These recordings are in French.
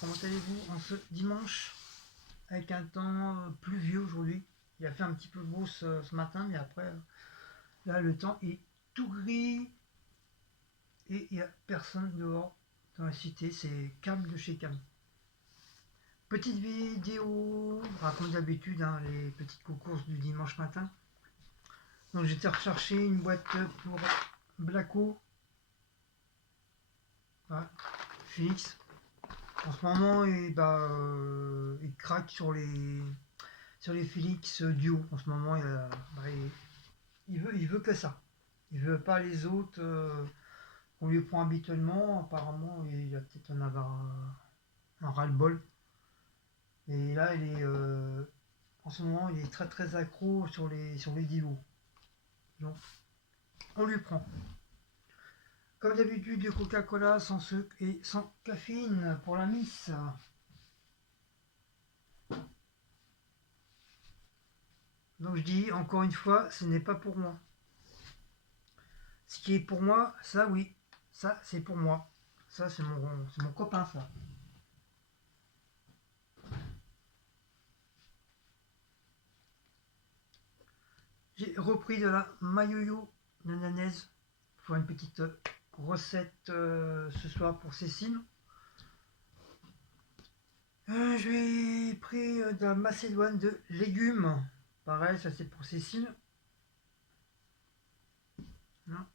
comment allez-vous en ce dimanche avec un temps pluvieux aujourd'hui? Il a fait un petit peu beau ce matin, mais après, là, le temps est tout gris et il n'y a personne dehors dans la cité. C'est calme de chez calme. Petite vidéo, comme d'habitude, hein, les petites courses du dimanche matin. Donc j'étais rechercher une boîte pour Blacko. Voilà, Phoenix. En ce moment, il craque sur les Félix Duo. En ce moment, il veut que ça. Il veut pas les autres qu'on lui prend habituellement. Apparemment, il va peut-être en avoir un ras-le-bol. Et là, en ce moment, il est très très accro sur les duos. Donc, on lui prend. Comme d'habitude, du Coca-Cola sans sucre et sans caféine pour la miss. Donc je dis encore une fois, ce n'est pas pour moi. Ce qui est pour moi, ça oui, ça c'est pour moi. Ça c'est mon copain ça. J'ai repris de la mayoyo nananaise pour une petite recette ce soir pour Cécile. J'ai pris de la macédoine de légumes. Pareil, ça c'est pour Cécile. Non.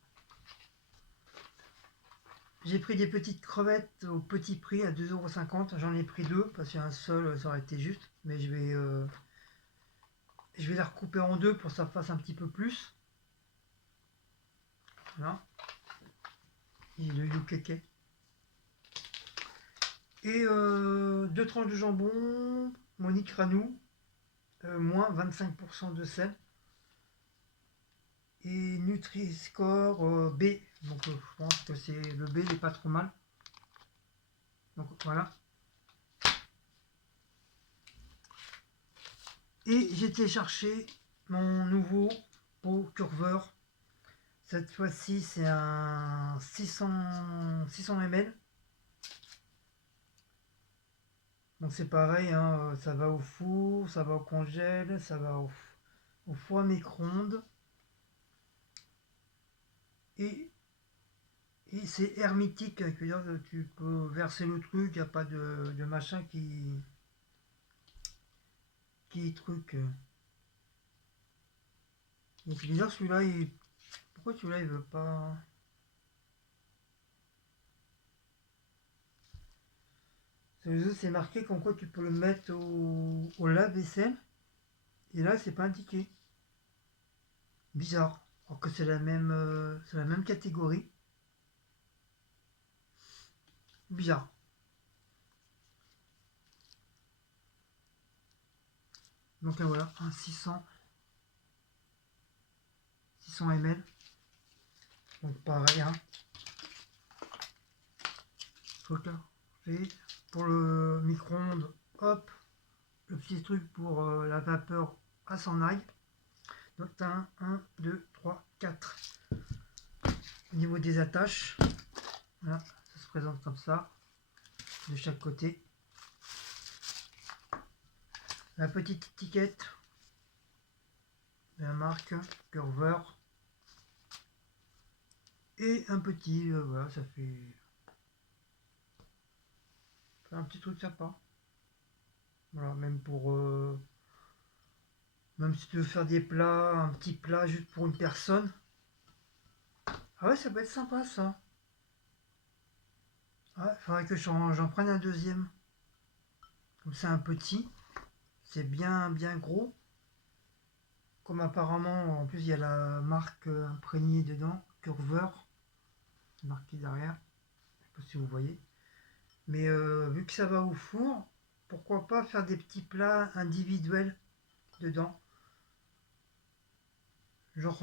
J'ai pris des petites crevettes au petit prix à 2,50 €. J'en ai pris deux parce qu'un seul ça aurait été juste. Mais je vais les recouper en deux pour que ça fasse un petit peu plus. Voilà. Et le yukeke. Et deux tranches de jambon, Monique Ranou, moins 25% de sel. Et Nutri-Score B. Donc je pense que le B n'est pas trop mal. Donc voilà. Et j'ai été chercher mon nouveau pot curveur. Cette fois-ci c'est un 600 ml. Donc c'est pareil, hein, ça va au four, ça va au congèle, ça va au four à micro-ondes. Et c'est hermétique, c'est-à-dire que tu peux verser le truc, il n'y a pas de machin qui truc. Donc c'est bizarre celui-là, pourquoi celui-là il veut pas. Sur les autres c'est marqué comme quoi tu peux le mettre au lave-vaisselle, et là c'est pas indiqué. Bizarre, alors que c'est la même catégorie. Bizarre. Donc là voilà, un 600 ml. Donc pareil, hein. Et pour le micro-ondes, hop, le petit truc pour la vapeur à s'en aille. Donc 1, 2, 3, 4. Au niveau des attaches, voilà, ça se présente comme ça, de chaque côté. La petite étiquette de la marque Curver. Et un petit, voilà, ça fait un petit truc sympa. Voilà, même si tu veux faire des plats, un petit plat juste pour une personne. Ah ouais, ça peut être sympa ça. Ouais, faudrait que j'en prenne un deuxième. Comme c'est un petit, c'est bien bien gros. Comme apparemment, en plus il y a la marque imprégnée dedans, Curver, marqué derrière. Je sais pas si vous voyez. Mais vu que ça va au four, pourquoi pas faire des petits plats individuels dedans. Genre,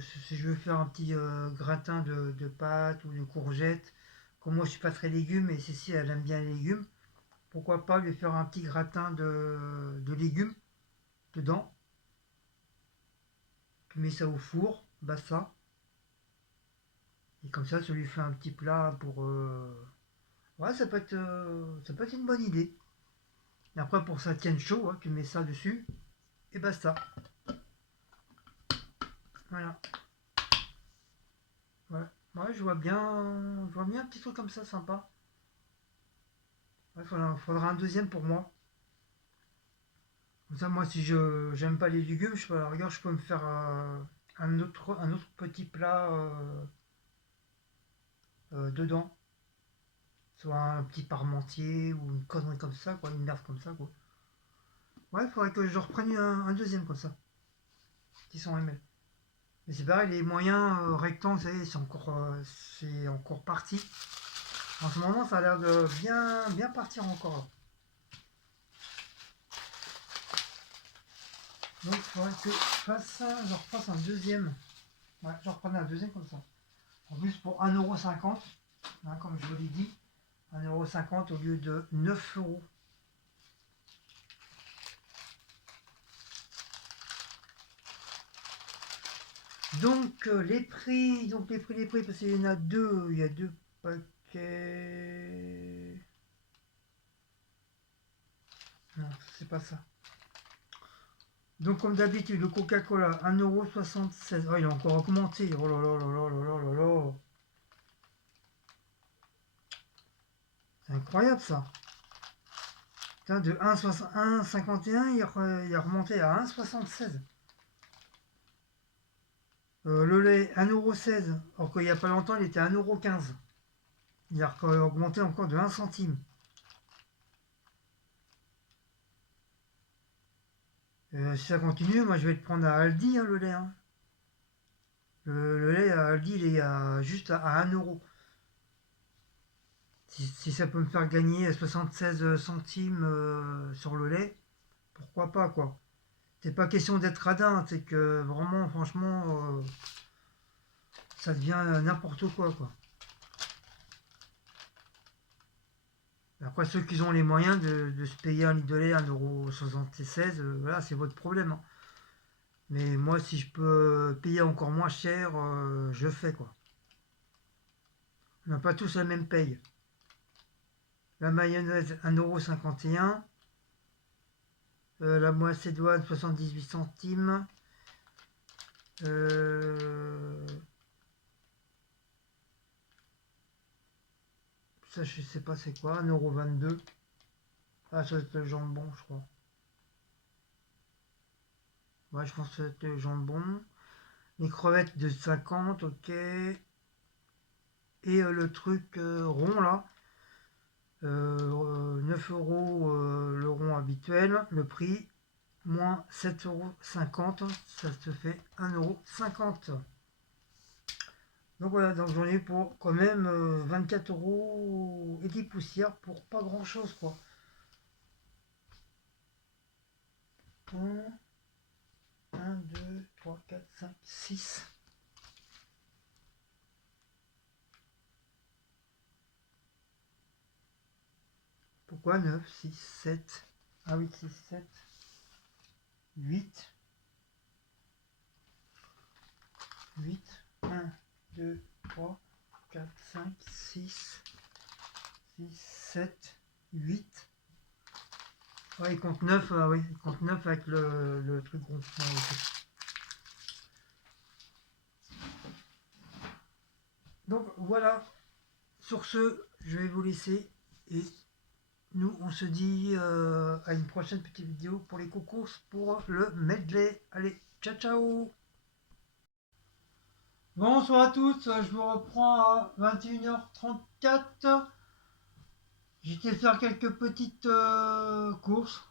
si je veux faire un petit gratin de pâtes ou de courgettes, comme moi je suis pas très légumes et Cécile elle aime bien les légumes, pourquoi pas lui faire un petit gratin de légumes dedans. Tu mets ça au four, basta. Et comme ça lui fait un petit plat pour. Ouais, ça peut être une bonne idée. Et après, pour que ça tienne chaud, hein, tu mets ça dessus et basta. Voilà. Ouais, ouais, je vois bien un petit truc comme ça, sympa. Ouais, faudra un deuxième pour moi. Comme ça, moi, si je j'aime pas les légumes, à la rigueur, je peux me faire un autre petit plat dedans. Soit un petit parmentier ou une connerie comme ça, quoi, une merde comme ça, quoi. Ouais, il faudrait que je reprenne un deuxième comme ça, qui sont ml. Mais c'est pareil, les moyens rectangles, ça y est, c'est encore parti. En ce moment, ça a l'air de bien partir encore là. Donc, il faudrait que je refasse un deuxième. Ouais, je reprends un deuxième comme ça. En plus, pour 1,50 €, hein, comme je vous l'ai dit, 1,50 € au lieu de 9 €. Donc, les prix, parce qu'il y en a deux, il y a deux paquets. Non, c'est pas ça. Donc, comme d'habitude, le Coca-Cola, 1,76 €. Oh, il a encore augmenté. Oh là là là là là là là. C'est incroyable ça. Putain, de 1,51, il a remonté à 1,76 €. Le lait, 1,16 €. Alors qu'il n'y a pas longtemps, il était à 1,15 €. Il a augmenté encore de 1 centime. Si ça continue, moi je vais le prendre à Aldi, hein, le lait. Hein. Le lait à Aldi, il est juste à 1 €. Si ça peut me faire gagner 76 centimes sur le lait, pourquoi pas, quoi. C'est pas question d'être radin, c'est que vraiment, franchement, ça devient n'importe quoi. Après, ceux qui ont les moyens de se payer un litre de lait à 1,76 €, voilà, c'est votre problème. Hein. Mais moi, si je peux payer encore moins cher, je fais, quoi. On n'a pas tous la même paye. La mayonnaise, 1,51 €. La macédoine, 78 centimes. Ça, je sais pas c'est quoi, 1,22 €. Ah, ça, c'est le jambon, je crois. Ouais, je pense que c'était le jambon. Les crevettes de 50, ok. Et le truc rond, là. 9 € le rond habituel. Le prix, moins 7,50 €. Ça te fait 1,50 €. Donc voilà, donc j'en ai pour quand même 24 € et des poussières pour pas grand chose, quoi. 1, 2, 3, 4, 5, 6. Pourquoi 9, 6, 7? Ah oui, 6, 7, 8. 8, 1, 2, 3, 4, 5, 6, 6, 7, 8. Ouais, il compte 9, oui, il compte 9 avec le truc rond. Ouais, okay. Donc voilà, sur ce, je vais vous laisser et nous on se dit à une prochaine petite vidéo pour les concours pour le medley. Allez, ciao ciao. Bonsoir à tous, je me reprends à 21h34. J'étais faire quelques petites courses,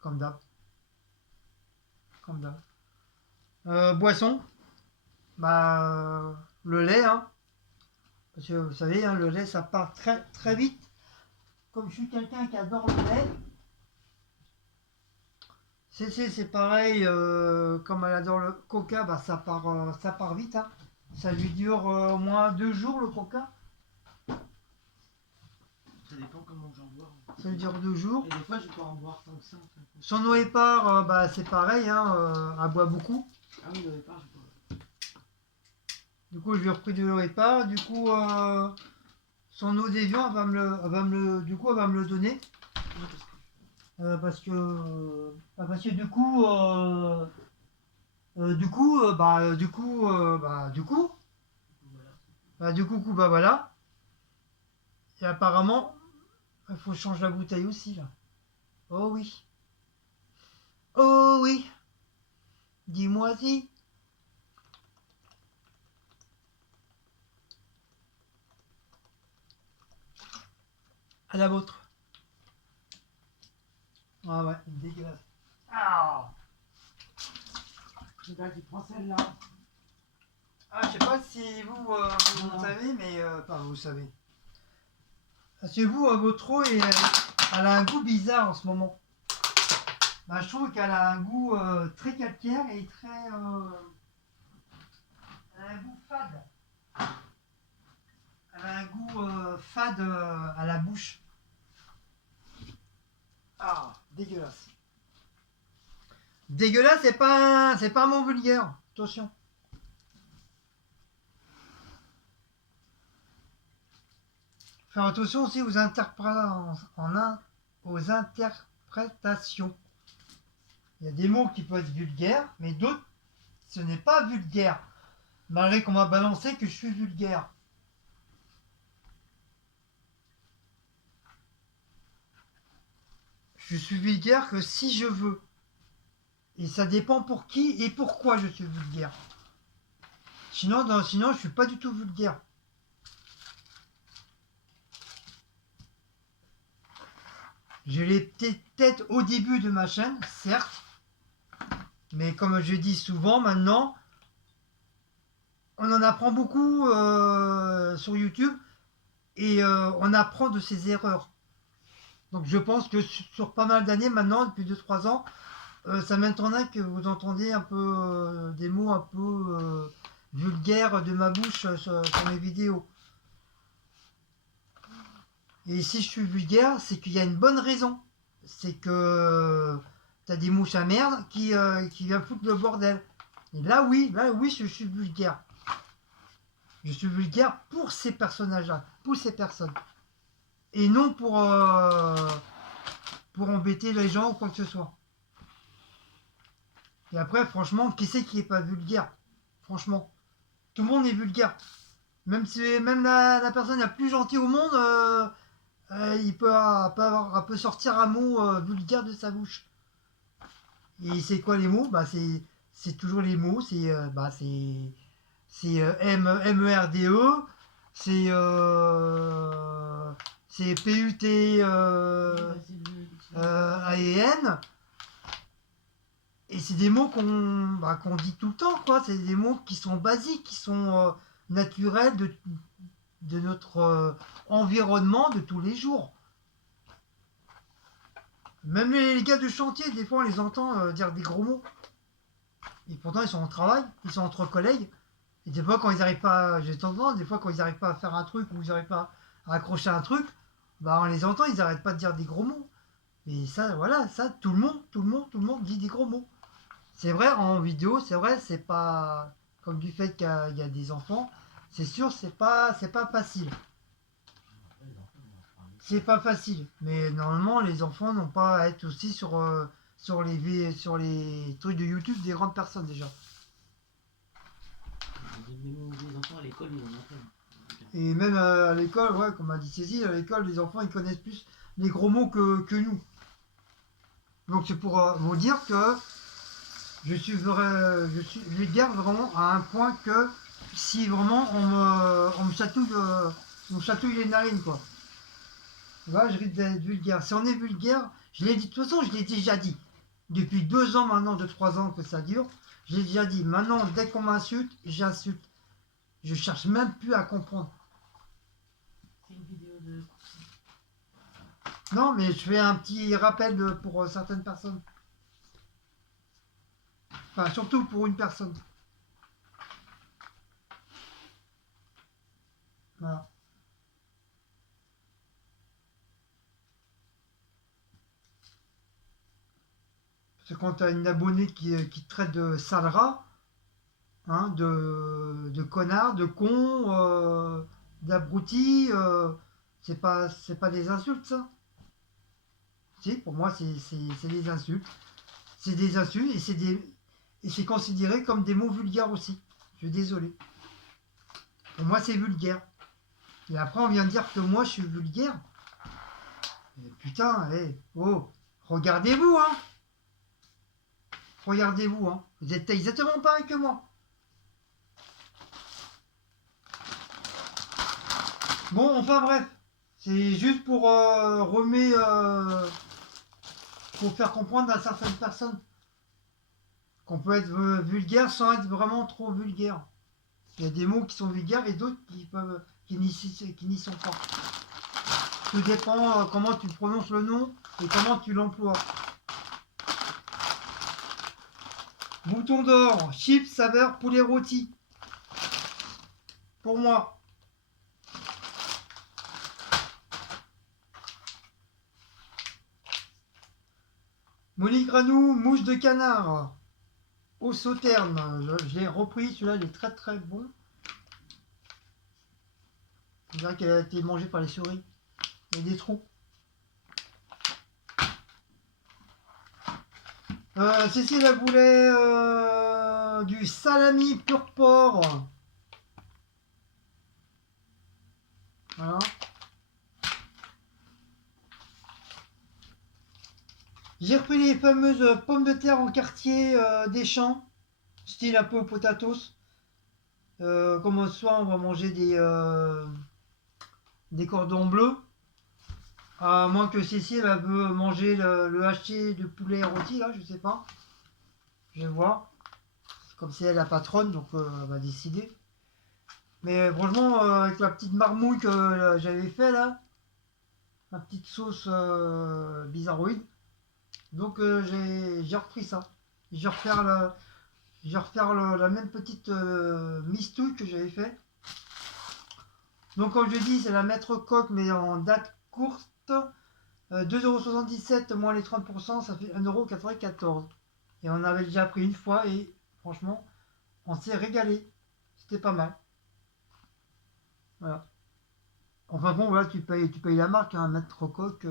comme d'hab. Comme d'hab. Boisson, le lait, hein, parce que vous savez, hein, le lait ça part très très vite. Comme je suis quelqu'un qui adore le lait, c'est pareil, comme elle adore le coca, ça part vite. Hein. Ça lui dure au moins 2 jours le coca. Ça dépend comment j'en bois. Ça lui dure 2 jours. Et des fois, je peux en boire tant que ça. En fait. Son eau épar, c'est pareil, hein, elle boit beaucoup. Ah oui, l'eau épar, je bois. Du coup, je lui ai repris de l'eau épar. Du coup, son eau d'évian, du coup, elle va me le donner. Parce que du coup, voilà. Et apparemment, il faut changer la bouteille aussi, là. Oh oui. Oh oui. Dis-moi si. À la vôtre. Ah ouais, dégueulasse. Ah, C'est toi qui prends celle-là. je sais pas si vous, vous Non. savez, mais... Enfin, vous savez. Parce que vous, votre eau, elle a un goût bizarre en ce moment. Bah, je trouve qu'elle a un goût très calcaire et très... elle a un goût fade. Elle a un goût fade à la bouche. Ah, dégueulasse. Dégueulasse, c'est pas un mot vulgaire. Attention. Faire attention aussi aux aux interprétations. Il y a des mots qui peuvent être vulgaires, mais d'autres, ce n'est pas vulgaire. Malgré qu'on m'a balancé que je suis vulgaire. Je suis vulgaire que si je veux. Et ça dépend pour qui et pourquoi je suis vulgaire. Sinon, sinon je suis pas du tout vulgaire. Je l'ai peut-être au début de ma chaîne, certes. Mais comme je dis souvent maintenant, on en apprend beaucoup sur YouTube et on apprend de ses erreurs. Donc je pense que sur pas mal d'années maintenant, depuis 2-3 ans, ça m'étonnerait que vous entendiez un peu des mots un peu vulgaires de ma bouche sur mes vidéos. Et si je suis vulgaire, c'est qu'il y a une bonne raison. C'est que t'as des mouches à merde qui viennent foutre le bordel. Et là oui, je suis vulgaire. Je suis vulgaire pour ces personnages-là, pour ces personnes. Et non pour embêter les gens ou quoi que ce soit. Et après, franchement, qui c'est qui est pas vulgaire? Franchement, tout le monde est vulgaire. Même si même la personne la plus gentille au monde, il peut sortir un mot vulgaire de sa bouche. Et c'est quoi les mots? Bah c'est toujours les mots. MERDE, c'est PUT AEN. Et c'est des mots qu'on dit tout le temps, quoi. C'est des mots qui sont basiques, qui sont naturels de notre environnement de tous les jours. Même les gars de chantier, des fois, on les entend dire des gros mots. Et pourtant, ils sont au travail, ils sont entre collègues. Et des fois, quand ils n'arrivent pas, j'ai tendance, des fois, quand ils n'arrivent pas à faire un truc ou ils n'arrivent pas à accrocher un truc, bah, on les entend, ils n'arrêtent pas de dire des gros mots. Et ça, voilà, ça, tout le monde dit des gros mots. C'est vrai, en vidéo, c'est vrai, c'est pas comme du fait qu'il y a des enfants, c'est sûr, c'est pas facile. C'est pas facile. Mais normalement, les enfants n'ont pas à être aussi sur les trucs de YouTube des grandes personnes déjà. Même les enfants à l'école, ils en apprennent. Et même à l'école, ouais, comme a dit Cécile, à l'école, les enfants, ils connaissent plus les gros mots que nous. Donc c'est pour vous dire que je suis vulgaire vraiment à un point que si vraiment on me chatouille les narines, quoi. Là, je risque d'être vulgaire. Si on est vulgaire, je l'ai dit, de toute façon, je l'ai déjà dit. Depuis 2 ans maintenant, 2-3 ans que ça dure, je l'ai déjà dit. Maintenant, dès qu'on m'insulte, j'insulte. Je cherche même plus à comprendre. C'est une vidéo de. Non, mais je fais un petit rappel pour certaines personnes. Enfin, surtout pour une personne. Voilà. Parce que quand tu as une abonnée qui te traite de sale rat, hein, de connard, de con, d'abruti, C'est pas des insultes, ça? Si, pour moi, c'est des insultes. C'est des insultes et c'est considéré comme des mots vulgaires aussi. Je suis désolé. Pour moi, c'est vulgaire. Et après, on vient de dire que moi, je suis vulgaire. Et putain, oh, regardez-vous, hein. Regardez-vous, hein. Vous êtes exactement pareil que moi. Bon, enfin bref. C'est juste pour pour faire comprendre à certaines personnes qu'on peut être vulgaire sans être vraiment trop vulgaire. Il y a des mots qui sont vulgaires et d'autres qui n'y sont pas. Tout dépend comment tu prononces le nom et comment tu l'emploies. Bouton d'or, chips saveur poulet rôti. Pour moi. Monique Ranou, mouche de canard. Au sauterne. Je l'ai repris, celui-là il est très très bon. On dirait qu'elle a été mangée par les souris. Il y a des trous. Cécile, elle voulait du salami pur porc. Voilà. J'ai repris les fameuses pommes de terre en quartier des champs, style un peu potatoes. Comme ce soir, on va manger des cordons bleus. À moins que Cécile elle veut manger le haché de poulet rôti, là, je sais pas. Je vais voir. Comme c'est elle la patronne, donc elle va décider. Mais franchement, avec la petite marmouille que j'avais fait là, ma petite sauce bizarroïde, donc j'ai repris ça. Je vais refaire, la même petite mistouille que j'avais fait. Donc comme je dis, c'est la maître coque mais en date courte. 2,77€ moins les 30%, ça fait 1,94€. Et on avait déjà pris une fois et franchement, on s'est régalé. C'était pas mal. Voilà. Enfin bon, voilà, tu payes la marque, hein, Maître Coq.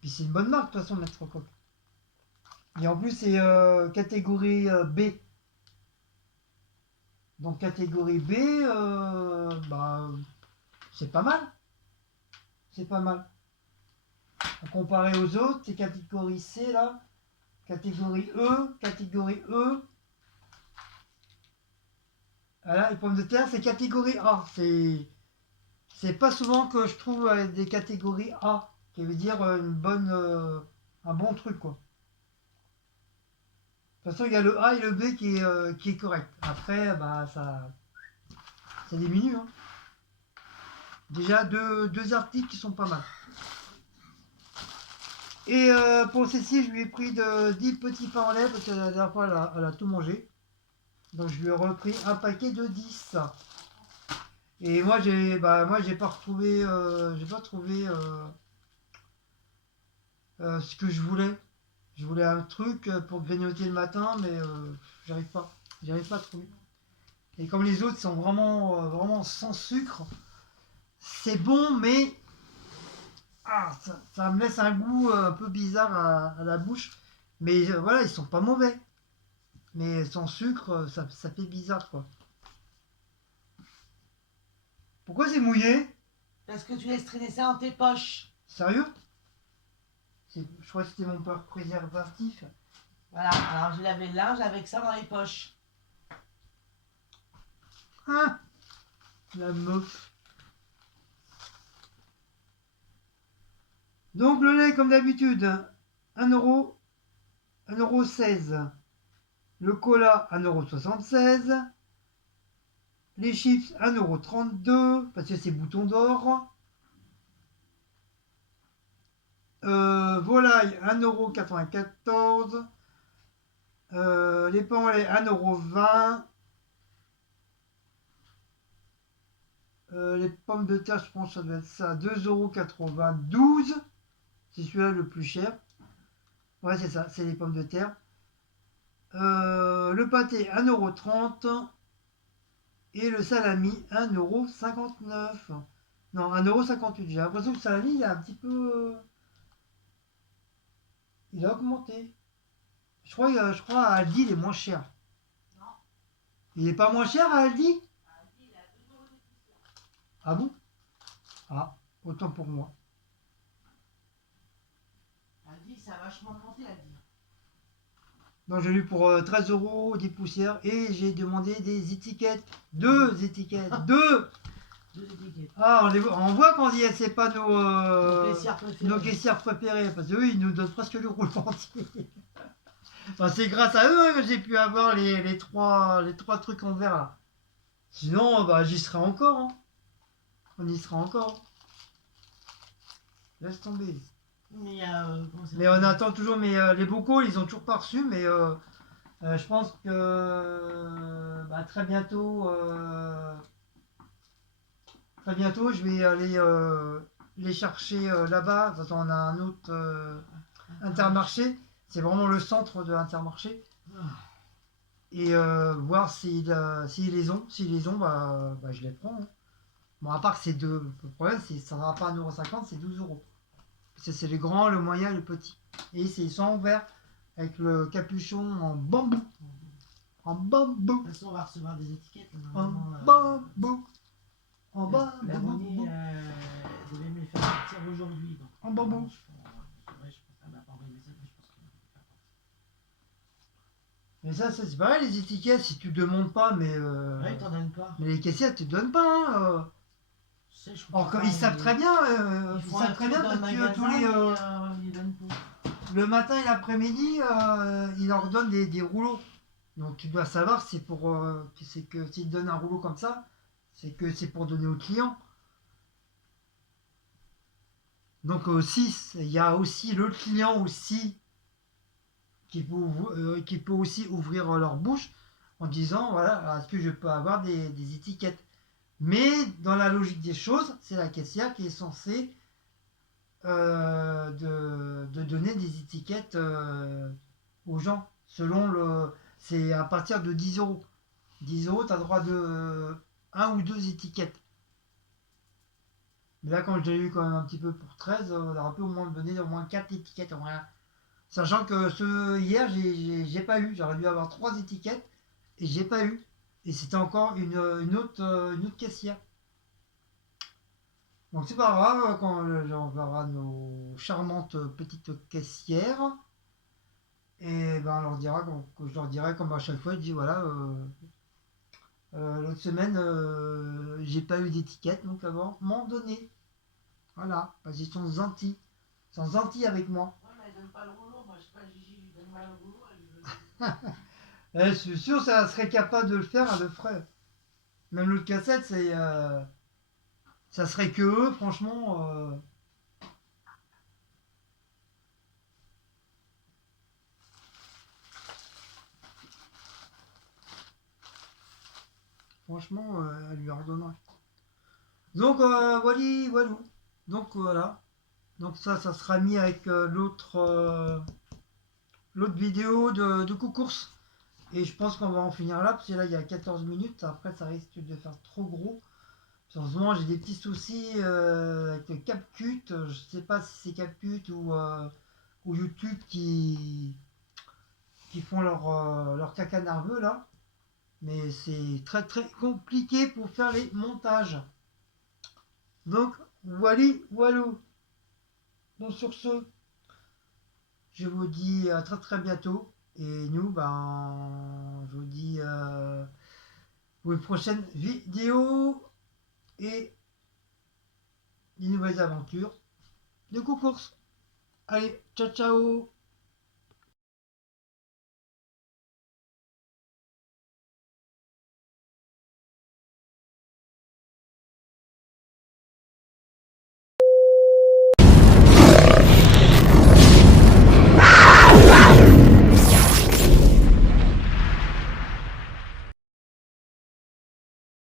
Puis c'est une bonne marque, de toute façon, Maître Coq. Et en plus, c'est catégorie B. Donc, catégorie B, bah, c'est pas mal. C'est pas mal. Comparé aux autres, c'est catégorie C, là. Catégorie E, catégorie E. Voilà, les pommes de terre, c'est catégorie A. C'est pas souvent que je trouve des catégories A, qui veut dire un bon truc, quoi. De toute façon, il y a le A et le B qui est correct. Après, bah, ça diminue, hein. Déjà, deux articles qui sont pas mal. Et pour Cécile, je lui ai pris 10 petits pains en lait, parce que la dernière fois, elle a tout mangé. Donc, je lui ai repris un paquet de 10. Et moi, j'ai pas retrouvé, ce que je voulais. Je voulais un truc pour grignoter le matin, mais j'arrive pas. J'arrive pas à trouver. Et comme les autres sont vraiment sans sucre, c'est bon, mais ça me laisse un goût un peu bizarre à la bouche. Mais voilà, ils sont pas mauvais. Mais sans sucre, ça fait bizarre, quoi. Pourquoi c'est mouillé? Parce que tu laisses traîner ça dans tes poches. Sérieux? Je crois que c'était mon préservatif. Voilà, alors j'ai lavé le linge avec ça dans les poches. Ah, la meuf. Donc le lait, comme d'habitude, 1€, 1,16€. Le cola, 1,76€. Les chips, 1,32€, parce que c'est bouton d'or. Volaille, 1,94€. Les pains au lait, 1,20€. Les pommes de terre, je pense que ça doit être ça, 2,92€. C'est celui-là le plus cher. Ouais, c'est ça, c'est les pommes de terre. Le pâté, 1,30€. Et le salami, 1,59€. Non, 1,58 €. J'ai l'impression que Salami, il a un petit peu. Il a augmenté. Je crois à Aldi, il est moins cher. Non. Il est pas moins cher à Aldi? Il a 2 € de poussière. Ah bon? Ah, autant pour moi. Aldi, ça a vachement monté, Aldi. Donc j'ai lu pour 13 € des poussières et j'ai demandé des étiquettes. 2 étiquettes. 2. 2 étiquettes. Ah, on voit quand c'est pas Nos caissières préférées. nos caissières préférées. Parce qu'eux, ils nous donnent presque le rouleau entier. Enfin, c'est grâce à eux que j'ai pu avoir les trois trucs en verre là. Sinon, bah, j'y serais encore. Hein. On y sera encore. Laisse tomber. Mais, Mais on attend toujours, mais les bocaux, ils ont toujours pas reçu, mais je pense que bah, très bientôt, je vais aller les chercher là-bas. Parce qu'on a un autre Intermarché, c'est vraiment le centre de l'Intermarché. Et voir s'ils les ont. S'ils les ont, bah, je les prends. Hein. Bon, à part que c'est deux. Le problème, c'est que ça ne sera pas 1,50 €, c'est 12 €. C'est le grand, le moyen, le petit. Et c'est sans verre, avec le capuchon en bambou. En bambou. De toute façon, on va recevoir des étiquettes. En bambou. En bambou. La monnaie devait me les faire sortir aujourd'hui. En bambou. Je pense qu'elle m'a pas envoyé le message, mais je pense qu'elle va me faire partir. Mais ça, c'est pareil, les étiquettes, si tu demandes pas, mais. Ouais, ils t'en donnent pas. Mais les caissiers, tu te donnent pas. Hein, alors, ils savent très bien. Ils savent très bien parce que tous les. Ils donnent pas. Le matin et l'après-midi, ils leur donnent des rouleaux. Donc tu dois savoir, c'est que s'ils te donnent un rouleau comme ça, c'est que c'est pour donner aux clients. Donc aussi, il y a aussi le client aussi qui peut aussi ouvrir leur bouche en disant voilà, est-ce que je peux avoir des étiquettes. Mais dans la logique des choses, c'est la caissière qui est censée de donner des étiquettes aux gens selon le. C'est à partir de 10 €. 10 €, tu as droit de 1 ou 2 étiquettes. Mais là, quand j'ai eu quand même un petit peu pour 13, on aurait pu au moins me donner au moins 4 étiquettes. Sachant que hier, j'ai pas eu. J'aurais dû avoir 3 étiquettes et j'ai pas eu. Et c'était encore une autre caissière. Donc c'est pas grave, quand on verra nos charmantes petites caissières. Et ben je leur dirai comme à chaque fois, je dis voilà, l'autre semaine, j'ai pas eu d'étiquette, donc avant, m'en donner. Voilà, parce qu'ils sont gentils. Ils sont gentils avec moi. Ouais, mais elle donne pas le rouleau. Moi, je sais pas, Gigi, je lui donne pas le rouleau. Je suis sûr que ça serait capable de le faire, elle le ferait. Même l'autre cassette, ça serait que eux, franchement. Franchement, elle lui redonnerait. Donc, voilà. Donc, voilà. Donc, ça sera mis avec l'autre vidéo de course. Et je pense qu'on va en finir là, parce que là, il y a 14 minutes. Après, ça risque de faire trop gros. En ce moment, j'ai des petits soucis avec CapCut. Je sais pas si c'est CapCut ou YouTube qui font leur caca nerveux, là. Mais c'est très très compliqué pour faire les montages. Donc, voilà. Donc, sur ce, je vous dis à très très bientôt. Et nous, je vous dis pour une prochaine vidéo et des nouvelles aventures de course. Allez, ciao ciao.